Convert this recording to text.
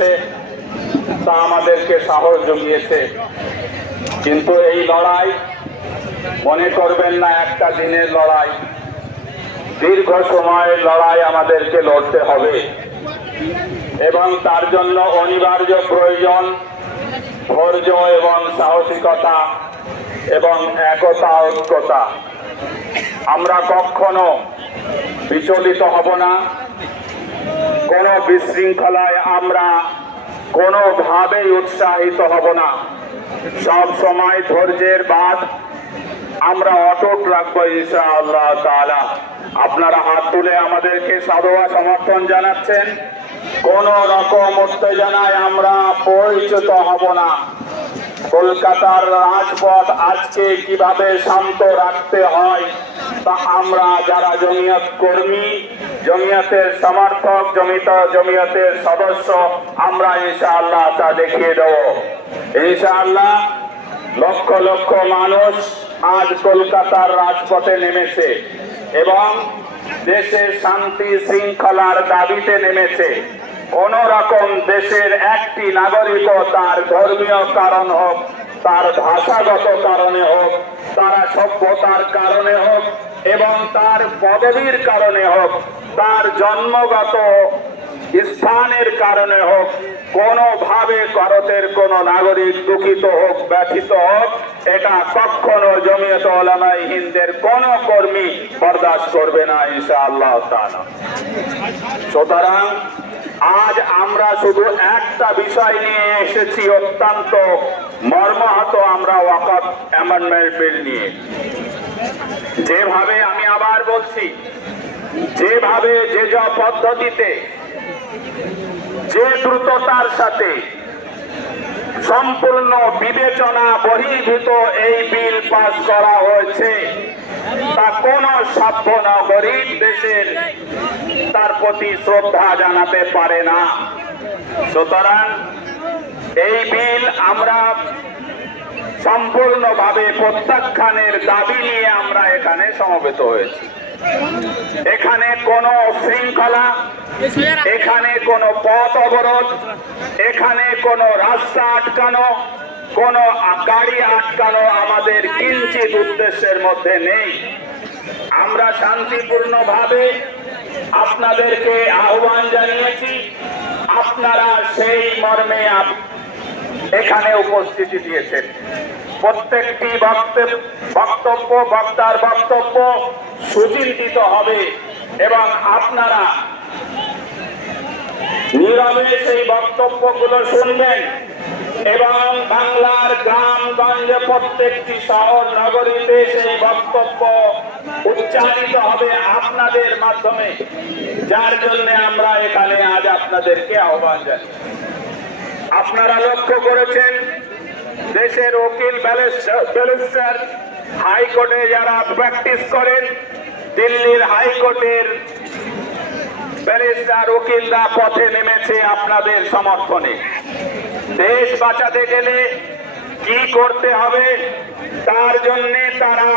করেছে, তা আমাদেরকে সাহস জুগিয়েছে। কিন্তু এই লড়াই মনে করবেন না একটা দিনের লড়াই, দীর্ঘ সময়ের লড়াই আমাদেরকে লড়তে হবে এবং তার জন্য অনিবার্য প্রয়োজন ধৈর্য এবং সাহসিকতা এবং একতা ঐক্যতা। আমরা কখনো বিচলিত হব না, কোনো বিশৃঙ্খলায় আমরা কোনোভাবেই উৎসাহিত হব না। সব সময় ধৈর্যের বাঁধ আমরা অটুট রাখবো ইনশাআল্লাহ তাআলা। আপনারা হাত তুলে আমাদেরকে সাধুবাদ সমর্থন জানাচ্ছেন। কোন রকম উত্তেজনায় আমরা পরিচিত হব না। কলকাতার রাজপথ আজকে কিভাবে শান্ত রাখতে হয় তা আমরা যারা জমিয়ত কর্মী, জমিয়তের সমর্থক, জমিয়তের সদস্য, আমরা ইনশাআল্লাহ তা দেখিয়ে দেব। ইনশাআল্লাহ লক্ষ লক্ষ মানুষ আজ কলকাতার রাজপথে নেমেছে এবং দেশের শান্তি শৃঙ্খলার দাবিতে নেমেছে। কোন রকম দেশের একটি নাগরিকও তার ধর্মীয় কারণ হোক, তার ভাষাগত কারণে হোক, তার সভ্যতার কারণে হোক এবং তার পদবীর কারণে হোক, তার জন্মগত স্থানের কারণে হোক, কোনোভাবে ভারতের কোন নাগরিক দুঃখিত হোক, ব্যথিত হোক, এটা কখনো জমিয়ত উলামায়ে হিন্দের কোন কর্মী বরদাস্ত করবে না ইনশাআল্লাহ তাআলা। সুতরাং আজ আমরা শুধু একটা বিষয় নিয়ে এসেছি, অত্যন্ত মর্মাহত আমরা ওয়াকফ অ্যামেন্ডমেন্ট বিল নিয়ে। যেভাবে, আমি আবার বলছি, যেভাবে যে পদ্ধতিতে, যে দ্রুততার সাথে সম্পূর্ণ বিবেচনা বহির্ভূত এই বিল পাস করা হয়েছে, তা কোন সভ্য নাগরিক দেশের তার প্রতি শ্রদ্ধা জানাতে পারে না। সুতরাং এই বিল আমরা সম্পূর্ণভাবে প্রত্যাখ্যানের দাবি নিয়ে আমরা এখানে সমবেত হয়েছি। এখানে কোনো শৃঙ্খলা, এখানে কোনো পথ অবরোধ, এখানে কোনো রাস্তা আটকানো, কোনো গাড়ি আটকানো আমাদের কিঞ্চিত উদ্দেশ্যের মধ্যে নেই। আমরা শান্তিপূর্ণভাবে আপনাদেরকে আহ্বান জানিয়েছি, আপনারা সেই মর্মে এখানে উপস্থিতি দিয়েছেন। প্রত্যেকটি বক্তব্য, বক্তার বক্তব্য সুচিন্তিত হবে এবং আপনারা নীরবে সেই বক্তব্যগুলো শুনবেন এবং বাংলার গ্রামগঞ্জে প্রত্যেকটি শহর নগরীতে সেই বক্তব্য উচ্চারিত হবে আপনাদের মাধ্যমে, যার জন্য আমরা এখানে আজ আপনাদেরকে আহ্বান জানাই। আপনারা লক্ষ্য করেছেন, দেশের উকিল ব্যারিস্টার হাইকোর্টে যারা প্র্যাকটিস করেন, দিল্লির হাইকোর্টের ব্যারিস্টার উকিলরা পথে নেমেছে আপনাদের সমর্থনে। দেশ বাঁচাতে গেলে কি করতে হবে তার জন্য তারা